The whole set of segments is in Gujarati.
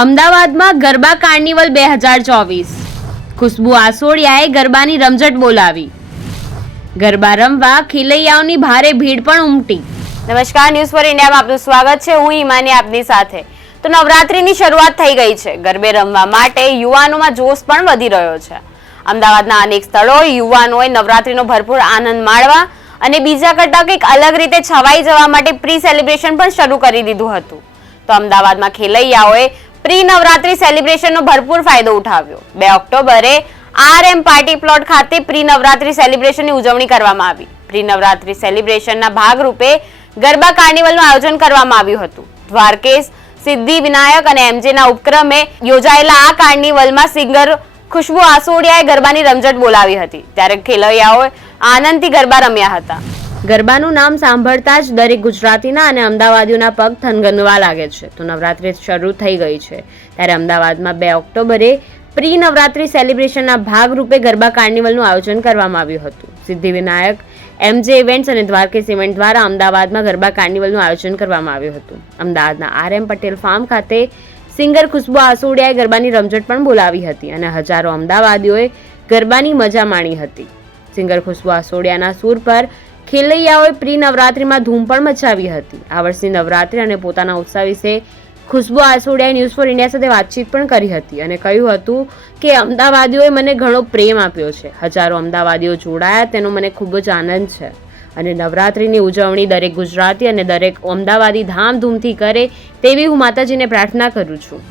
અમદાવાદમાં ગરબા કાર્નિવલ 2024 ખુશ્બુ આસોડિયાએ ગરબાની રમઝટ બોલાવી. ગરબા રમવા ખેલૈયાઓની ભારે ભીડ પણ ઉમટી. નમસ્કાર, ન્યૂઝ ફોર ઇન્ડિયામાં આપનું સ્વાગત છે. હું હિમાની આપની સાથે. તો નવરાત્રીની શરૂઆત થઈ ગઈ છે. ગરબે રમવા માટે યુવાનોમાં જોશ પણ વધી રહ્યો છે. અમદાવાદના અનેક સ્થળોએ યુવાનોએ નવરાત્રીનો ભરપૂર આનંદ માણવા અને બીજા કરતાં કંઈક અલગ રીતે છવાઈ જવા માટે પ્રી સેલિબ્રેશન પણ શરૂ કરી દીધું હતું. તો અમદાવાદમાં ખેલૈયાઓએ પ્રી નવરાત્રી સેલિબ્રેશનનો ભરપૂર ફાયદો ઉઠાવ્યો. 2 ઓક્ટોબરે RM પાર્ટી પ્લોટ ખાતે પ્રી નવરાત્રી સેલિબ્રેશનની ઉજવણી કરવામાં આવી. પ્રી નવરાત્રી સેલિબ્રેશનના ભાગરૂપે ગરબા કાર્નિવલનું આયોજન કરવામાં આવ્યું હતું. દ્વારકેશ, સિદ્ધિ વિનાયક અને MJના ઉપક્રમે યોજાયેલા આ કાર્નિવલમાં સિંગર ખુશ્બુ આસોડિયાએ ગરબાની રમઝટ બોલાવી હતી. ત્યારે ખેલૈયાઓએ આનંદથી ગરબા રમ્યા હતા. ગરબાનું નામ સાંભળતા જ દરેક ગુજરાતીના અને અમદાવાદીઓના પગ થનગનવા લાગે છે. તો નવરાત્રી શરૂ થઈ ગઈ છે ત્યારે અમદાવાદમાં 2 ઓક્ટોબરે પ્રી નવરાત્રી સેલિબ્રેશનના ભાગરૂપે ગરબા કાર્નિવલનું આયોજન કરવામાં આવ્યું હતું. સિદ્ધિ વિનાયક, MJ ઇવેન્ટ્સ અને દ્વારકેશ ઇવેન્ટ દ્વારા અમદાવાદમાં ગરબા કાર્નિવલનું આયોજન કરવામાં આવ્યું હતું. અમદાવાદના RM પટેલ ફાર્મ ખાતે સિંગર ખુશ્બુ આસોડિયાએ ગરબાની રમઝટ પણ બોલાવી હતી અને હજારો અમદાવાદીઓએ ગરબાની મજા માણી હતી. સિંગર ખુશ્બુ આસોડિયાના સૂર પર ખેલૈયાઓએ પ્રી નવરાત્રીમાં ધૂમ પણ મચાવી હતી. આ વર્ષની નવરાત્રી અને પોતાના ઉત્સાહ વિશે ખુશ્બુ આસોડિયાએ ન્યૂઝ ફોર ઇન્ડિયા સાથે વાતચીત પણ કરી હતી અને કહ્યું હતું કે અમદાવાદીઓએ મને ઘણો પ્રેમ આપ્યો છે. હજારો અમદાવાદીઓ જોડાયા તેનો મને ખૂબ જ આનંદ છે અને નવરાત્રીની ઉજવણી દરેક ગુજરાતી અને દરેક અમદાવાદી ધામધૂમથી કરે તેવી હું માતાજીને પ્રાર્થના કરું છું.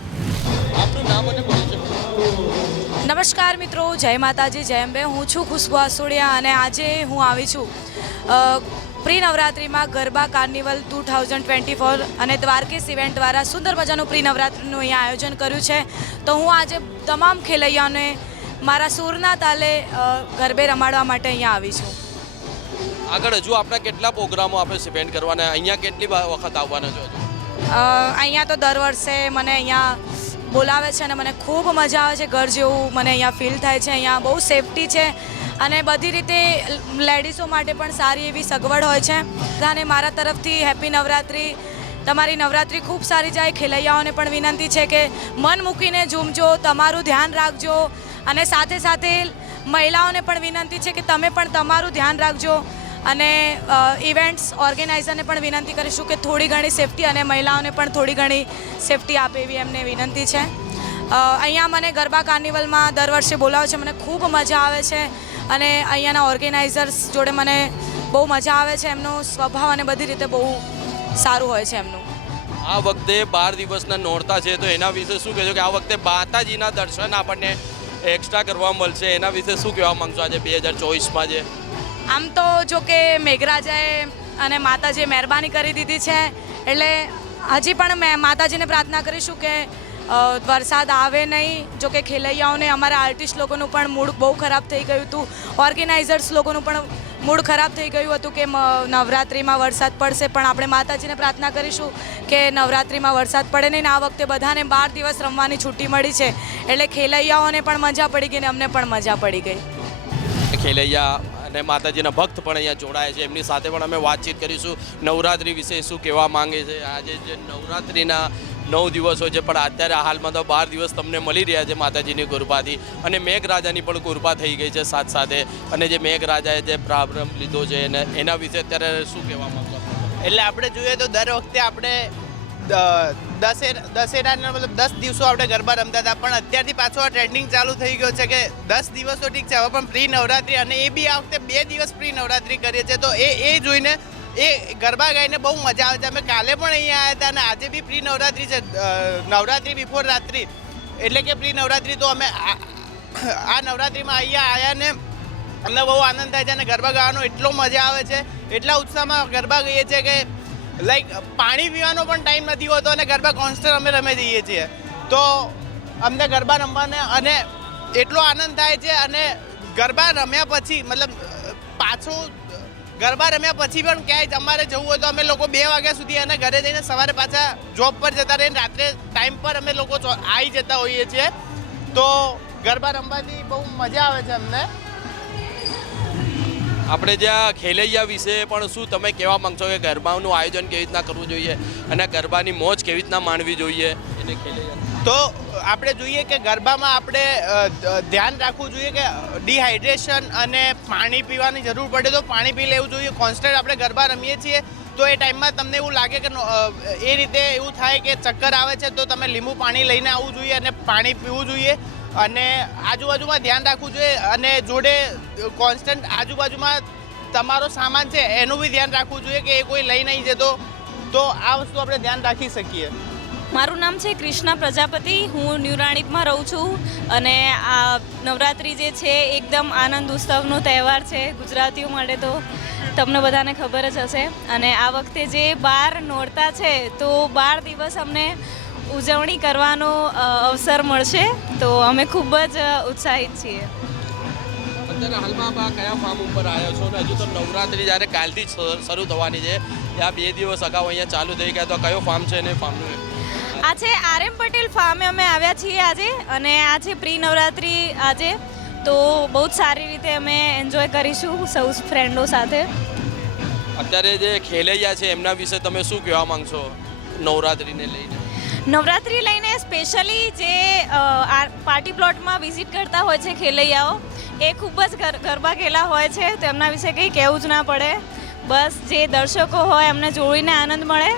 નમસ્કાર મિત્રો, જય માતાજી, જય અંબે. હું છું ખુશ્બુ આસોડિયા અને આજે હું આવી છું પ્રી નવરાત્રિમાં ગરબા કાર્નિવલ 2024 અને દ્વારકેશ ઇવેન્ટ દ્વારા સુંદર મજાનું પ્રી નવરાત્રિનું અહીંયા આયોજન કર્યું છે. તો હું આજે તમામ ખેલૈયાઓને મારા સૂરના તાલે ગરબે રમાડવા માટે અહીંયા આવી છું. આગળ હજુ આપણા કેટલા પ્રોગ્રામો આપણે સ્પેન્ડ કરવાના, અહીંયા કેટલી વખત આવવાના છો? અહીંયા તો દર વર્ષે મને અહીંયા બોલાવે છે અને મને ખૂબ મજા આવે છે. ઘર જેવું મને અહીંયા ફીલ થાય છે. અહીંયા બહુ સેફટી છે અને બધી રીતે લેડીઝો માટે પણ સારી એવી સગવડ હોય છે. અને મારા તરફથી હેપી નવરાત્રિ. તમારી નવરાત્રિ ખૂબ સારી જાય. ખેલૈયાઓને પણ વિનંતી છે કે મન મૂકીને ઝૂમજો, તમારું ધ્યાન રાખજો અને સાથે સાથે મહિલાઓને પણ વિનંતી છે કે તમે પણ તમારું ધ્યાન રાખજો અને ઇવેન્ટ્સ ઓર્ગેનાઇઝરને પણ વિનંતી કરીશું કે થોડી ઘણી સેફટી અને મહિલાઓને પણ થોડી ઘણી સેફટી આપે એવી એમને વિનંતી છે. અહીંયા મને ગરબા કાર્નિવલમાં દર વર્ષે બોલાવે છે. મને ખૂબ મજા આવે છે અને અહીંયાના ઓર્ગેનાઇઝર્સ જોડે મને બહુ મજા આવે છે. એમનો સ્વભાવ અને બધી રીતે બહુ સારું હોય છે એમનું. આ વખતે 12 દિવસના નોરતા છે, તો એના વિશે શું કહેશો કે આ વખતે માતાજીના દર્શન આપણને એક્સ્ટ્રા કરવા મળશે, એના વિશે શું કહેવા માંગશો આજે 2024માં? જે આમ તો જો કે મેઘરાજાએ અને માતાજીએ મહેરબાની કરી દીધી છે એટલે હજી પણ માતાજીને પ્રાર્થના કરીશું કે વરસાદ આવે નહીં. જો કે ખેલૈયાઓને, અમારા આર્ટિસ્ટ લોકોનું પણ મૂડ બહુ ખરાબ થઈ ગયું હતું. ઓર્ગેનાઇઝર્સ લોકોનું પણ મૂડ ખરાબ થઈ ગયું હતું કે નવરાત્રિમાં વરસાદ પડશે, પણ આપણે માતાજીને પ્રાર્થના કરીશું કે નવરાત્રિમાં વરસાદ પડે નહીં. આ વખતે બધાને 12 દિવસ રમવાની છૂટી મળી છે એટલે ખેલૈયાઓને પણ મજા પડી ગઈ ને અમને પણ મજા પડી ગઈ. ખેલૈયા અને માતાજીના ભક્ત પણ અહીંયા જોડાય છે, એમની સાથે પણ અમે વાતચીત કરીશું. નવરાત્રિ વિશે શું કહેવા માંગે છે? આજે જે નવરાત્રિના 9 દિવસો છે, પણ અત્યારે હાલમાં તો 12 દિવસ તમને મળી રહ્યા છે માતાજીની કૃપાથી અને મેઘરાજાની પણ કૃપા થઈ ગઈ છે સાથ સાથે. અને જે મેઘરાજાએ જે પ્રારંભ લીધો છે એના વિશે અત્યારે શું કહેવા માંગો? એટલે આપણે જોઈએ તો દર વખતે આપણે દશેરાના મતલબ 10 દિવસો આપણે ગરબા રમતા હતા, પણ અત્યારથી પાછો આ ટ્રેન્ડિંગ ચાલુ થઈ ગયો છે કે 10 દિવસો ઠીક છે, હવે પણ પ્રી નવરાત્રિ અને એ બી આ વખતે 2 દિવસ પ્રી નવરાત્રિ કરીએ છીએ. તો એ જોઈને એ ગરબા ગાઈને બહુ મજા આવે છે. અમે કાલે પણ અહીંયા આવ્યા હતા અને આજે બી પ્રી નવરાત્રિ છે, નવરાત્રિ બિફોર રાત્રિ એટલે કે પ્રી નવરાત્રિ. તો અમે આ નવરાત્રિમાં અહીંયા આવ્યા ને અમને બહુ આનંદ થાય છે અને ગરબા ગાવાનો એટલો મજા આવે છે, એટલા ઉત્સાહમાં ગરબા ગાઈએ છીએ કે લાઈક પાણી પીવાનો પણ ટાઈમ નથી હોતો અને ગરબા કોન્સ્ટન્ટ અમે રમી જઈએ છીએ. તો અમને ગરબા રમવાને અને એટલો આનંદ થાય છે. અને ગરબા રમ્યા પછી મતલબ પાછું ગરબા રમ્યા પછી પણ ક્યાંય અમારે જવું હોય તો અમે લોકો 2 વાગ્યા સુધી અને ઘરે જઈને સવારે પાછા જોબ પર જતા રહીને રાત્રે ટાઈમ પર અમે લોકો આવી જતા હોઈએ છીએ. તો ગરબા રમવાથી બહુ મજા આવે છે અમને. આપણે જ્યાં ખેલૈયા વિશે પણ શું તમે કહેવા માંગશો કે ગરબાનું આયોજન કેવી રીતના કરવું જોઈએ અને ગરબાની મોજ કેવી રીતના માણવી જોઈએ એને ખેલૈયા? તો આપણે જોઈએ કે ગરબામાં આપણે ધ્યાન રાખવું જોઈએ કે ડિહાઇડ્રેશન અને પાણી પીવાની જરૂર પડે તો પાણી પી લેવું જોઈએ. કોન્સ્ટન્ટ આપણે ગરબા રમીએ છીએ તો એ ટાઈમમાં તમને એવું લાગે કે એ રીતે એવું થાય કે ચક્કર આવે છે તો તમે લીંબુ પાણી લઈને આવવું જોઈએ અને પાણી પીવું જોઈએ અને આજુબાજુમાં ધ્યાન રાખવું જોઈએ અને જોડે કોન્સ્ટન્ટ આજુબાજુમાં તમારો સામાન છે એનું બી ધ્યાન રાખવું જોઈએ કે એ કોઈ લઈ નહીં જતો. તો આ વસ્તુ આપણે ધ્યાન રાખી શકીએ. મારું નામ છે કૃષ્ણા પ્રજાપતિ. હું ન્યુરાણીપમાં રહું છું અને આ નવરાત્રિ જે છે એકદમ આનંદ ઉત્સવનો તહેવાર છે ગુજરાતીઓ માટે, તો તમને બધાને ખબર જ હશે. અને આ વખતે જે 12 નોરતા છે તો 12 દિવસ અમને ઉજવણી કરવાનો અવસર મળશે, તો અમે ખૂબ જ ઉત્સાહિત છીએ. અત્યારે હાલમાં આપ કયા ફાર્મ ઉપર આવ્યા છો ને હજુ તો નવરાત્રી જ્યારે કાલથી જ શરૂ થવાની છે, ત્યાં 2 દિવસ અગાઉ અહીંયા ચાલુ થઈ ગયા, તો કયો ફાર્મ છે ને ફાર્મનું આ છે RM પટેલ ફાર્મે અમે આવ્યા છીએ આજે, અને આ છે પ્રી નવરાત્રિ આજે, તો બહુ જ સારી રીતે અમે એન્જોય કરીશું સૌ ફ્રેન્ડો સાથે. અત્યારે જે ખેલૈયા છે એમના વિશે તમે શું કહેવા માંગશો નવરાત્રીને લઈને? નવરાત્રિ લઈને સ્પેશિયલી જે પાર્ટી પ્લોટમાં વિઝિટ કરતા હોય છે ખેલૈયાઓ, એ ખૂબ જ ગરબા ખેલા હોય છે, તો એમના વિશે કંઈ કહેવું જ ના પડે. બસ જે દર્શકો હોય એમને જોઈને આનંદ મળે